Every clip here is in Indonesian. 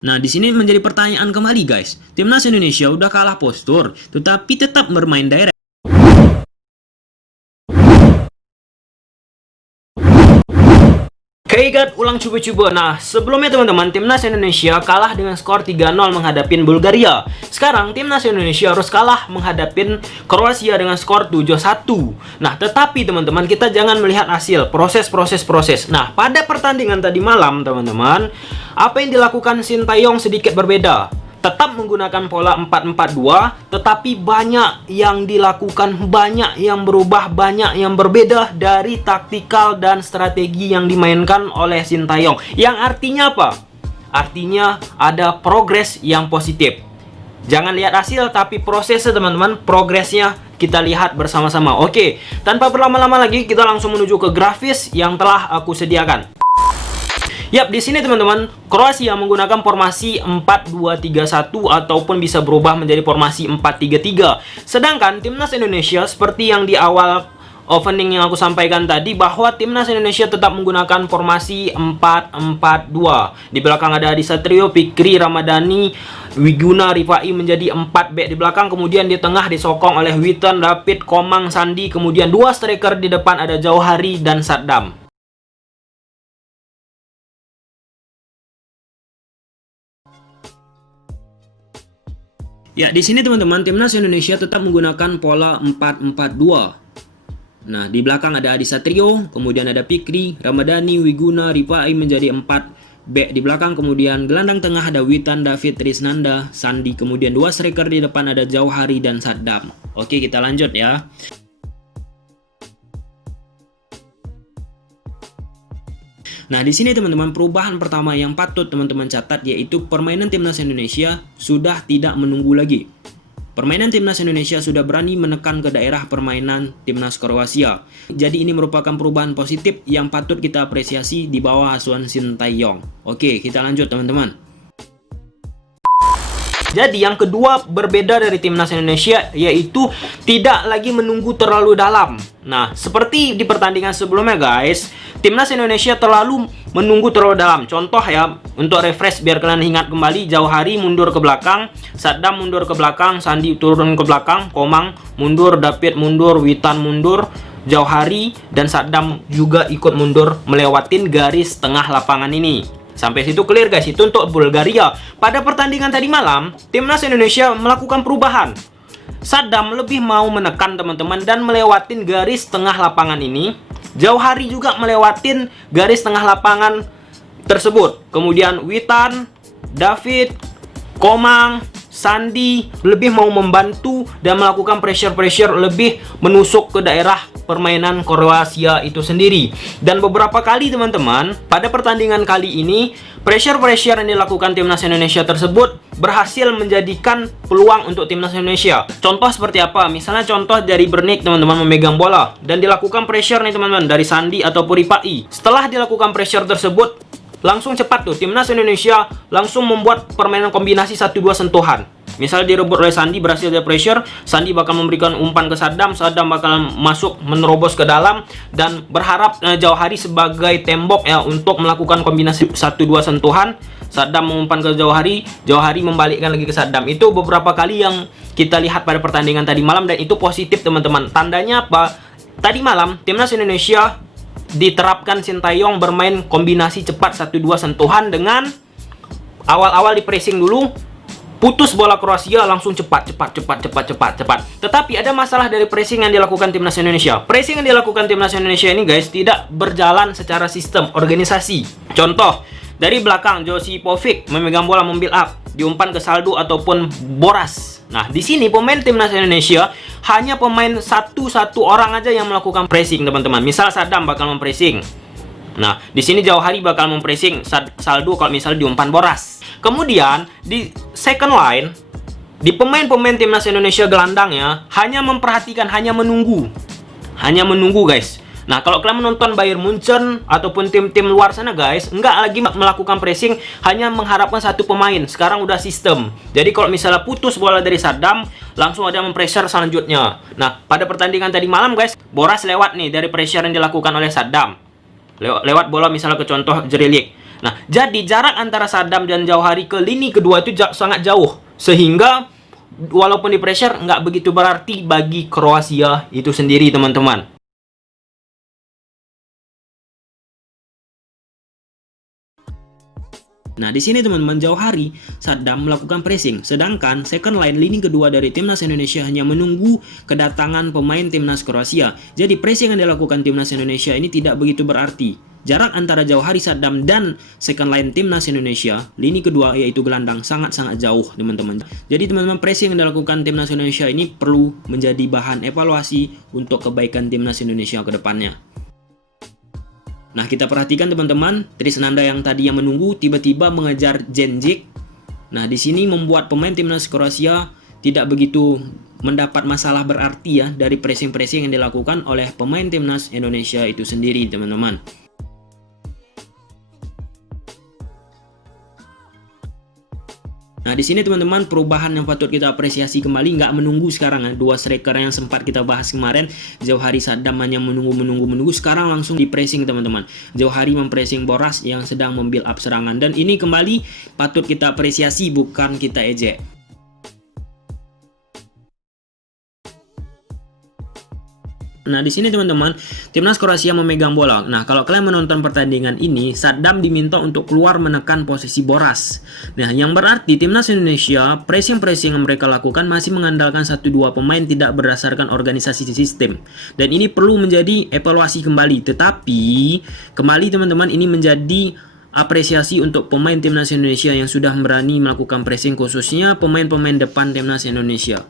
Nah, di sini menjadi pertanyaan kembali, guys. Timnas Indonesia udah kalah postur, tetapi tetap bermain direct. Oke guys, ulang coba-coba. Nah, sebelumnya teman-teman, Timnas Indonesia kalah dengan skor 3-0 menghadapin Bulgaria. Sekarang Timnas Indonesia harus kalah menghadapin Kroasia dengan skor 7-1. Nah, tetapi teman-teman, kita jangan melihat hasil, proses. Nah, pada pertandingan tadi malam, teman-teman, apa yang dilakukan Sintayong sedikit berbeda. Tetap menggunakan pola 4-4-2, tetapi banyak yang dilakukan, banyak yang berubah, banyak yang berbeda dari taktikal dan strategi yang dimainkan oleh Sintayong. Yang artinya apa? Artinya ada progres yang positif. Jangan lihat hasil, tapi prosesnya teman-teman, progresnya kita lihat bersama-sama. Oke, tanpa berlama-lama lagi, kita langsung menuju ke grafis yang telah aku sediakan. Yap, di sini teman-teman, Kroasia menggunakan formasi 4-2-3-1 ataupun bisa berubah menjadi formasi 4-3-3. Sedangkan Timnas Indonesia seperti yang di awal opening yang aku sampaikan tadi, bahwa Timnas Indonesia tetap menggunakan formasi 4-4-2. Di belakang ada Adi Satrio, Fikri, Ramadhani, Wiguna, Rifai menjadi 4 back di belakang. Kemudian di tengah disokong oleh Witan, David, Komang, Sandi. Kemudian 2 striker di depan ada Jauhari dan Saddam. Ya, di sini teman-teman, Timnas Indonesia tetap menggunakan pola 4-4-2. Nah, di belakang ada Adi Satrio, kemudian ada Fikri, Ramadhani, Wiguna, Rifai menjadi 4 back di belakang. Kemudian gelandang tengah ada Witan, David, Trisnanda, Sandi. Kemudian 2 striker di depan ada Jauhari dan Saddam. Oke, kita lanjut ya. Nah, di sini teman-teman, perubahan pertama yang patut teman-teman catat yaitu permainan Timnas Indonesia sudah tidak menunggu lagi. Permainan Timnas Indonesia sudah berani menekan ke daerah permainan Timnas Kroasia. Jadi ini merupakan perubahan positif yang patut kita apresiasi di bawah asuhan Sintayong. Oke, kita lanjut teman-teman. Jadi yang kedua berbeda dari Timnas Indonesia yaitu tidak lagi menunggu terlalu dalam. Nah, seperti di pertandingan sebelumnya guys, Timnas Indonesia terlalu menunggu terlalu dalam. Contoh ya, untuk refresh biar kalian ingat kembali, Jauhari mundur ke belakang, Saddam mundur ke belakang, Sandi turun ke belakang, Komang mundur, David mundur, Witan mundur, Jauhari dan Saddam juga ikut mundur melewatin garis tengah lapangan ini. Sampai situ clear guys, itu untuk Bulgaria. Pada pertandingan tadi malam, Timnas Indonesia melakukan perubahan. Saddam lebih mau menekan teman-teman dan melewatin garis tengah lapangan ini. Jauhari juga melewatin garis tengah lapangan tersebut. Kemudian Witan, David, Komang, Sandi lebih mau membantu dan melakukan pressure lebih menusuk ke daerah permainan Kroasia itu sendiri. Dan beberapa kali teman-teman, pada pertandingan kali ini pressure yang dilakukan Timnas Indonesia tersebut berhasil menjadikan peluang untuk Timnas Indonesia. Contoh seperti apa? Misalnya contoh dari Bernik teman-teman memegang bola dan dilakukan pressure nih teman-teman dari Sandi ataupun Rifai. Setelah dilakukan pressure tersebut, langsung cepat tuh Timnas Indonesia langsung membuat permainan kombinasi 1-2 sentuhan. Misalnya direbut oleh Sandi, berhasil dia pressure, Sandi bakal memberikan umpan ke Saddam, Saddam bakal masuk menerobos ke dalam dan berharap Jauhari sebagai tembok ya untuk melakukan kombinasi 1-2 sentuhan. Saddam mengumpan ke Jauhari, Jauhari membalikkan lagi ke Saddam. Itu beberapa kali yang kita lihat pada pertandingan tadi malam dan itu positif teman-teman. Tandanya apa? Tadi malam Timnas Indonesia diterapkan Sintayong bermain kombinasi cepat 1-2 sentuhan dengan awal-awal di pressing dulu, putus bola Kroasia langsung cepat. Tetapi ada masalah dari pressing yang dilakukan Timnas Indonesia. Pressing yang dilakukan Timnas Indonesia ini guys tidak berjalan secara sistem organisasi. Contoh, dari belakang Josipovic memegang bola membuild up, diumpan ke Saldo ataupun Boras. Nah, di sini pemain Timnas Indonesia hanya pemain satu orang aja yang melakukan pressing, teman-teman. Misal Saddam bakal mempressing. Nah, di sini Jauhari bakal mempressing Saldo kalau misal diumpan Boras. Kemudian di second line, di pemain-pemain Timnas Indonesia gelandangnya hanya memperhatikan, hanya menunggu guys. Nah, kalau kalian menonton Bayern Munchen ataupun tim-tim luar sana guys, nggak lagi melakukan pressing, hanya mengharapkan satu pemain. Sekarang udah sistem. Jadi kalau misalnya putus bola dari Saddam, langsung ada mempressure selanjutnya. Nah, pada pertandingan tadi malam guys, Boras lewat nih dari pressure yang dilakukan oleh Saddam. Lewat bola misalnya ke contoh Jerilik. Nah, jadi jarak antara Saddam dan Jauhari ke lini kedua itu sangat jauh. Sehingga walaupun di pressure nggak begitu berarti bagi Kroasia itu sendiri, teman-teman. Nah, di sini teman-teman, Jauhari Saddam melakukan pressing, sedangkan second line lini kedua dari timnas Indonesia hanya menunggu kedatangan pemain timnas Kroasia. Jadi pressing yang dilakukan timnas Indonesia ini tidak begitu berarti. Jarak antara Jauhari Saddam dan second line timnas Indonesia, lini kedua yaitu gelandang, sangat-sangat jauh, teman-teman. Jadi teman-teman, pressing yang dilakukan timnas Indonesia ini perlu menjadi bahan evaluasi untuk kebaikan timnas Indonesia ke depannya. Nah, kita perhatikan teman-teman, Trisnanda yang tadi yang menunggu tiba-tiba mengejar Djendjic. Nah, di sini membuat pemain timnas Kroasia tidak begitu mendapat masalah berarti ya dari pressing-pressing yang dilakukan oleh pemain timnas Indonesia itu sendiri, teman-teman. Nah, di sini teman-teman, perubahan yang patut kita apresiasi kembali, nggak menunggu sekarang ya. Dua striker yang sempat kita bahas kemarin, Jauhari Saddam hanya menunggu, sekarang langsung di pressing, teman-teman. Jauhari mempressing Boras yang sedang membuild up serangan, dan ini kembali patut kita apresiasi, bukan kita ejek. Nah, di sini teman-teman, timnas Kroasia memegang bola. Nah, kalau kalian menonton pertandingan ini, Saddam diminta untuk keluar menekan posisi Boras. Nah, yang berarti timnas Indonesia pressing-pressing yang mereka lakukan masih mengandalkan 1-2 pemain tidak berdasarkan organisasi sistem. Dan ini perlu menjadi evaluasi kembali. Tetapi, kembali teman-teman, ini menjadi apresiasi untuk pemain timnas Indonesia yang sudah berani melakukan pressing, khususnya pemain-pemain depan timnas Indonesia.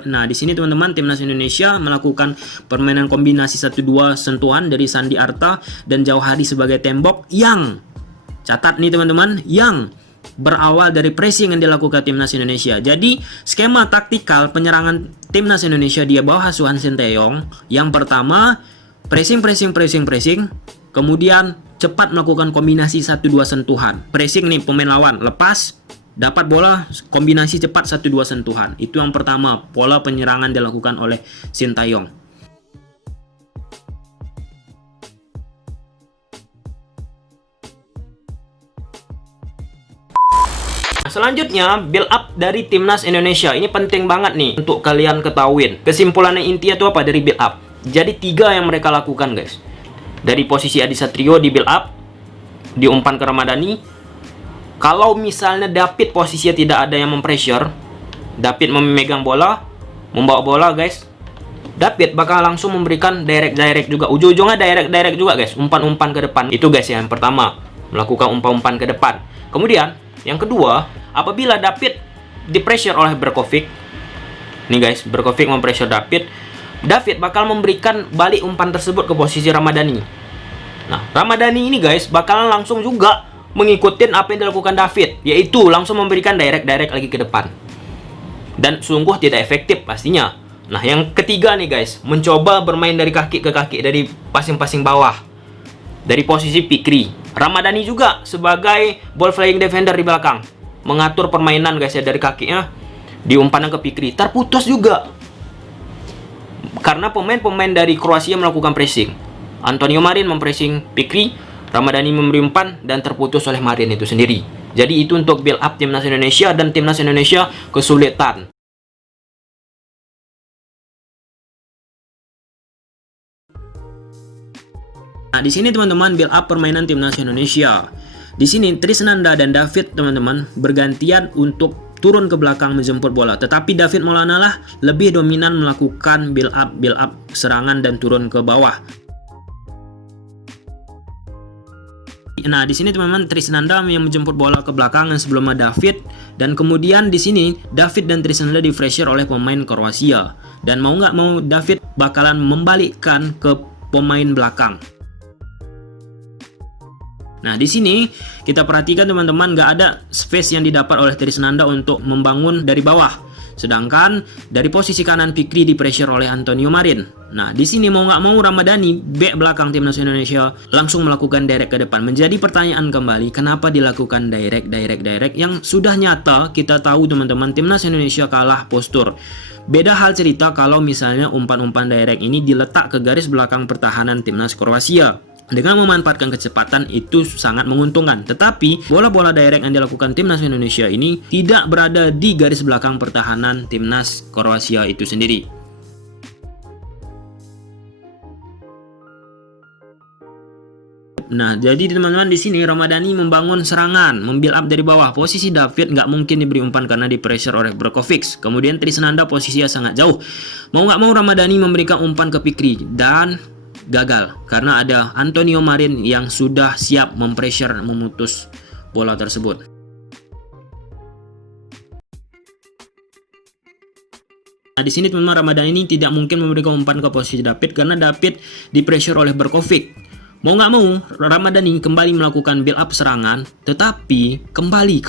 Nah, di sini teman-teman, timnas Indonesia melakukan permainan kombinasi 1-2 sentuhan dari Sandi Arta dan Jauhari sebagai tembok yang, catat nih teman-teman, yang berawal dari pressing yang dilakukan timnas Indonesia. Jadi, skema taktikal penyerangan timnas Indonesia di bawah asuhan Sinteyong, yang pertama pressing, kemudian cepat melakukan kombinasi 1-2 sentuhan. Pressing nih pemain lawan, lepas, dapat bola, kombinasi cepat 1-2 sentuhan. Itu yang pertama, pola penyerangan dilakukan oleh Sintayong. Selanjutnya, build up dari timnas Indonesia. Ini penting banget nih untuk kalian ketahuin. Kesimpulannya intinya itu apa dari build up? Jadi 3 yang mereka lakukan, guys. Dari posisi Adi Satrio di build up, diumpan ke Ramadhani. Kalau misalnya David posisinya tidak ada yang mempressure, David memegang bola, membawa bola, guys, David bakal langsung memberikan direct juga. Ujung-ujungnya direct juga, guys. Umpan-umpan ke depan. Itu, guys, yang pertama. Melakukan umpan-umpan ke depan. Kemudian, yang kedua, apabila David di-pressure oleh Berkovic, nih, guys, Berkovic mempressure David, David bakal memberikan balik umpan tersebut ke posisi Ramadhani. Nah, Ramadhani ini, guys, bakalan langsung juga mengikuti apa yang dilakukan David, yaitu langsung memberikan direct lagi ke depan, dan sungguh tidak efektif pastinya. Nah, yang ketiga nih, guys, mencoba bermain dari kaki ke kaki, dari passing bawah, dari posisi Fikri. Ramadhani juga sebagai ball flying defender di belakang, mengatur permainan, guys, ya, dari kakinya diumpan ke Fikri, terputus juga karena pemain-pemain dari Kroasia melakukan pressing. Antonio Marin mempressing Fikri, Ramadhani memberi umpan dan terputus oleh Marin itu sendiri. Jadi itu untuk build up timnas Indonesia, dan timnas Indonesia kesulitan. Nah, di sini teman-teman, build up permainan timnas Indonesia. Di sini Trisnanda dan David, teman-teman, bergantian untuk turun ke belakang menjemput bola. Tetapi David Maulana lah lebih dominan melakukan build up serangan dan turun ke bawah. Nah, di sini teman-teman, Trisnanda yang menjemput bola ke belakang yang sebelumnya David, dan kemudian di sini David dan Trisnanda di pressure oleh pemain Kroasia, dan mau nggak mau David bakalan membalikkan ke pemain belakang. Nah, di sini kita perhatikan teman-teman, nggak ada space yang didapat oleh Trisnanda untuk membangun dari bawah, Sedangkan dari posisi kanan Fikri di pressure oleh Antonio Marin. Nah, di sini mau nggak mau Ramadhani, bek belakang timnas Indonesia, langsung melakukan direct ke depan. Menjadi pertanyaan kembali, kenapa dilakukan direct yang sudah nyata kita tahu teman-teman, timnas Indonesia kalah postur. Beda hal cerita kalau misalnya umpan-umpan direct ini diletak ke garis belakang pertahanan timnas Kroasia. Dengan memanfaatkan kecepatan itu sangat menguntungkan. Tetapi bola-bola direct yang dilakukan timnas Indonesia ini tidak berada di garis belakang pertahanan timnas Kroasia itu sendiri. Nah, jadi teman-teman di sini Ramadhani membangun serangan, membuild up dari bawah. Posisi David nggak mungkin diberi umpan karena di pressure oleh Brkovic. Kemudian Trisnanda posisinya sangat jauh. Mau nggak mau Ramadhani memberikan umpan ke Fikri dan gagal karena ada Antonio Marin yang sudah siap mempressure memutus bola tersebut. Nah, di sini teman-teman Ramadhani ini tidak mungkin memberikan umpan ke posisi David karena David di pressure oleh Brkovic. Mau nggak mau, Ramadhani kembali melakukan build up serangan, tetapi kembali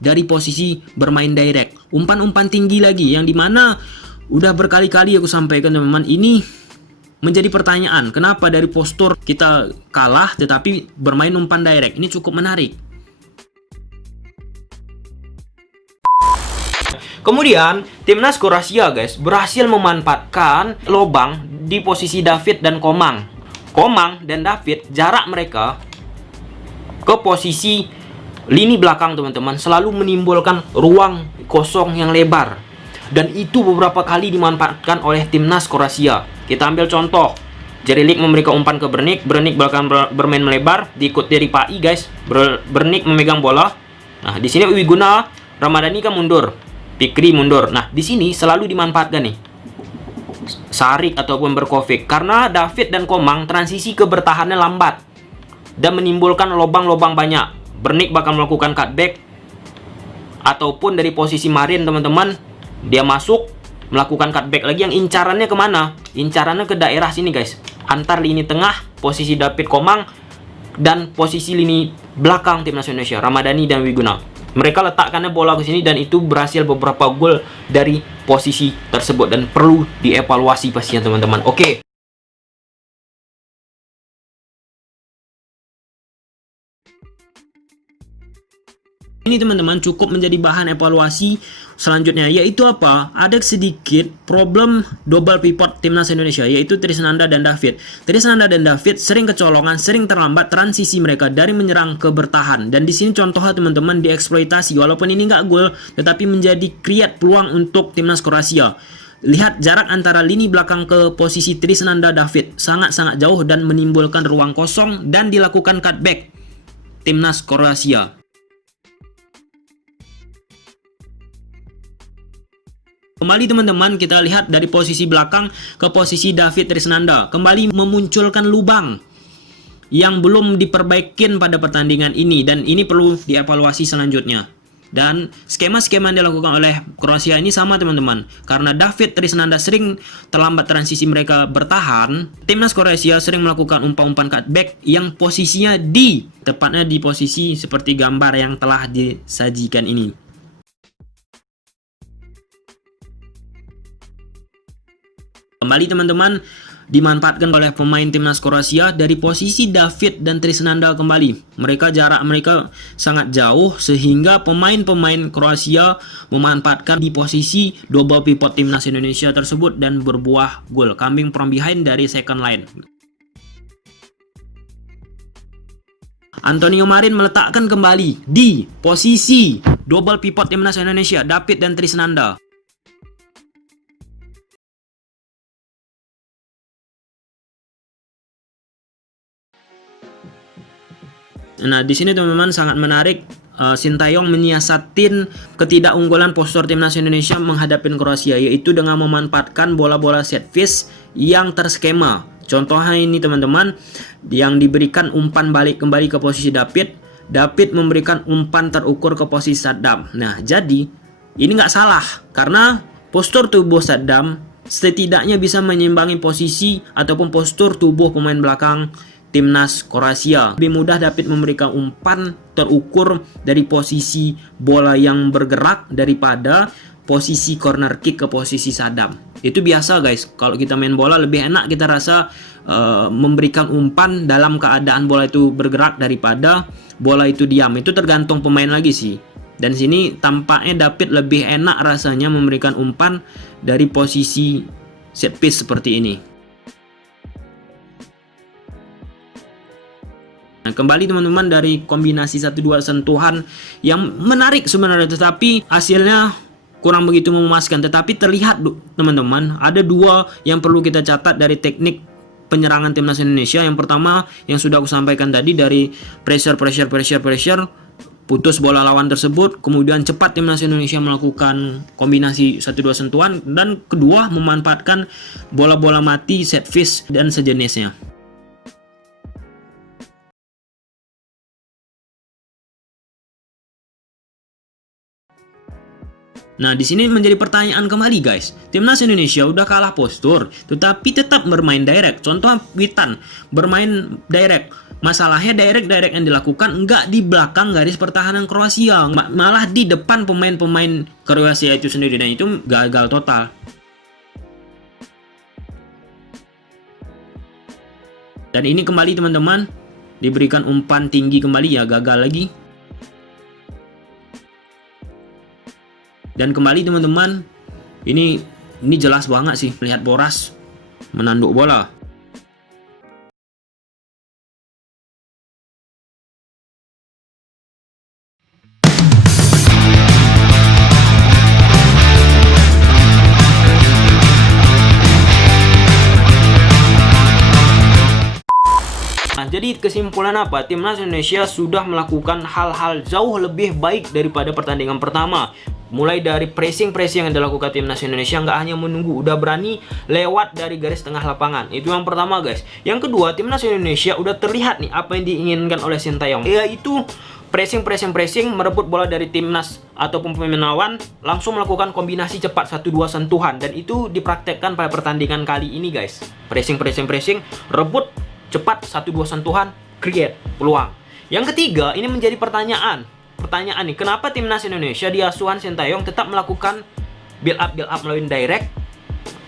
dari posisi bermain direct. Umpan-umpan tinggi lagi, yang dimana udah berkali-kali aku sampaikan teman-teman, ini menjadi pertanyaan, kenapa dari postur kita kalah, tetapi bermain umpan direct, ini cukup menarik. Kemudian, timnas Kroasia guys, berhasil memanfaatkan lubang di posisi David dan Komang dan David, jarak mereka ke posisi lini belakang teman-teman selalu menimbulkan ruang kosong yang lebar, dan itu beberapa kali dimanfaatkan oleh timnas Kroasia. Kita ambil contoh, Jerilik memberikan umpan ke Brnik belakang bermain melebar, diikuti dari Pai guys. Brnik memegang bola. Nah, di sini Wiguna, Ramadhani kan mundur, Fikri mundur. Nah, di sini selalu dimanfaatkan nih Sarik ataupun Brkovic karena David dan Komang transisi ke bertahannya lambat dan menimbulkan lubang-lubang banyak. Brnik bakal melakukan cutback ataupun dari posisi Marin teman-teman, dia masuk melakukan cutback lagi, yang incarannya kemana? Incarannya ke daerah sini guys, antar lini tengah posisi David Komang dan posisi lini belakang timnas Indonesia Ramadhani dan Wiguna. Mereka letakkannya bola ke sini dan itu berhasil beberapa gol dari posisi tersebut dan perlu dievaluasi pastinya teman-teman. Oke. Ini teman-teman cukup menjadi bahan evaluasi selanjutnya, yaitu apa? Ada sedikit problem double pivot timnas Indonesia, yaitu Trisnanda dan David. Trisnanda dan David sering kecolongan, sering terlambat transisi mereka dari menyerang ke bertahan. Dan di sini contohnya teman-teman dieksploitasi, walaupun ini nggak gol, tetapi menjadi create peluang untuk timnas Kroasia. Lihat jarak antara lini belakang ke posisi Trisnanda David sangat-sangat jauh dan menimbulkan ruang kosong dan dilakukan cutback timnas Kroasia. Kembali teman-teman kita lihat dari posisi belakang ke posisi David Trisnanda, kembali memunculkan lubang yang belum diperbaikin pada pertandingan ini, dan ini perlu dievaluasi selanjutnya. Dan skema-skema yang dilakukan oleh Kroasia ini sama teman-teman, karena David Trisnanda sering terlambat transisi mereka bertahan, timnas Kroasia sering melakukan umpan-umpan cutback yang posisinya tepatnya di posisi seperti gambar yang telah disajikan ini. Kembali teman-teman dimanfaatkan oleh pemain timnas Kroasia dari posisi David dan Trisnanda kembali. Jarak mereka sangat jauh sehingga pemain-pemain Kroasia memanfaatkan di posisi double pivot timnas Indonesia tersebut dan berbuah gol. Coming from behind dari second line. Antonio Marin meletakkan kembali di posisi double pivot timnas Indonesia, David dan Trisnanda. Nah, di sini teman-teman sangat menarik, Sintayong menyiasatin ketidakunggulan postur timnas Indonesia menghadapi Kroasia, yaitu dengan memanfaatkan bola-bola set piece yang terskema. Contohnya ini teman-teman, yang diberikan umpan balik kembali ke posisi David memberikan umpan terukur ke posisi Saddam. Nah, jadi ini nggak salah karena postur tubuh Saddam setidaknya bisa menyimbangi posisi ataupun postur tubuh pemain belakang timnas Kroasia. Lebih mudah David memberikan umpan terukur dari posisi bola yang bergerak daripada posisi corner kick ke posisi sadam. Itu biasa guys, kalau kita main bola lebih enak kita rasa memberikan umpan dalam keadaan bola itu bergerak daripada bola itu diam. Itu tergantung pemain lagi sih. Dan sini tampaknya David lebih enak rasanya memberikan umpan dari posisi set piece seperti ini. Nah, kembali teman-teman dari kombinasi 1-2 sentuhan yang menarik sebenarnya, tetapi hasilnya kurang begitu memuaskan. Tetapi terlihat teman-teman, ada dua yang perlu kita catat dari teknik penyerangan timnas Indonesia. Yang pertama yang sudah aku sampaikan tadi, dari pressure, putus bola lawan tersebut, kemudian cepat timnas Indonesia melakukan kombinasi 1-2 sentuhan, dan kedua memanfaatkan bola-bola mati, set piece dan sejenisnya. Nah, di sini menjadi pertanyaan kembali guys. Timnas Indonesia udah kalah postur, tetapi tetap bermain direct. Contoh Witan bermain direct. Masalahnya direct yang dilakukan nggak di belakang garis pertahanan Kroasia, malah di depan pemain-pemain Kroasia itu sendiri, dan itu gagal total. Dan ini kembali teman-teman, diberikan umpan tinggi kembali, ya gagal lagi. Dan kembali teman-teman, ini jelas banget sih, melihat Boras menanduk bola. Nah, jadi kesimpulan apa? Timnas Indonesia sudah melakukan hal-hal jauh lebih baik daripada pertandingan pertama. Mulai dari pressing yang dilakukan timnas Indonesia, nggak hanya menunggu, udah berani lewat dari garis tengah lapangan. Itu yang pertama guys. Yang kedua, timnas Indonesia udah terlihat nih apa yang diinginkan oleh Sintayong, yaitu pressing, merebut bola dari timnas ataupun pemain lawan, langsung melakukan kombinasi cepat 1-2 sentuhan, dan itu dipraktekkan pada pertandingan kali ini guys. Pressing, rebut cepat 1-2 sentuhan, create peluang. Yang ketiga, ini menjadi pertanyaan nih, kenapa timnas Indonesia di asuhan Sintayong tetap melakukan build up melalui direct,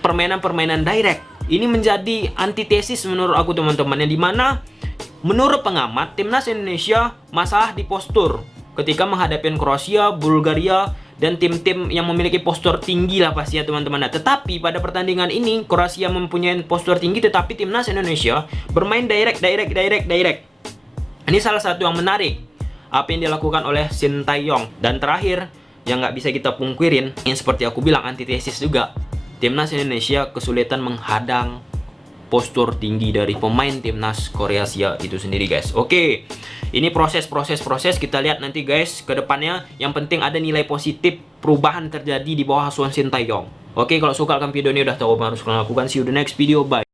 permainan direct. Ini menjadi antitesis menurut aku teman-teman, yang dimana menurut pengamat timnas Indonesia masalah di postur ketika menghadapi Kroasia, Bulgaria, dan tim-tim yang memiliki postur tinggi lah pasti ya teman-teman. Nah, tetapi pada pertandingan ini Kroasia mempunyai postur tinggi, tetapi timnas Indonesia bermain direct. Ini salah satu yang menarik apa yang dilakukan oleh Sintayong. Dan terakhir, yang nggak bisa kita pungkirin, yang seperti aku bilang antitesis juga, timnas Indonesia kesulitan menghadang postur tinggi dari pemain timnas Kroasia itu sendiri guys. Oke, ini proses kita lihat nanti guys ke depannya. Yang penting ada nilai positif perubahan terjadi di bawah asuhan Sintayong. Oke, kalau suka kan video ini, udah tahu apa harus kalian lakukan. See you the next video, bye.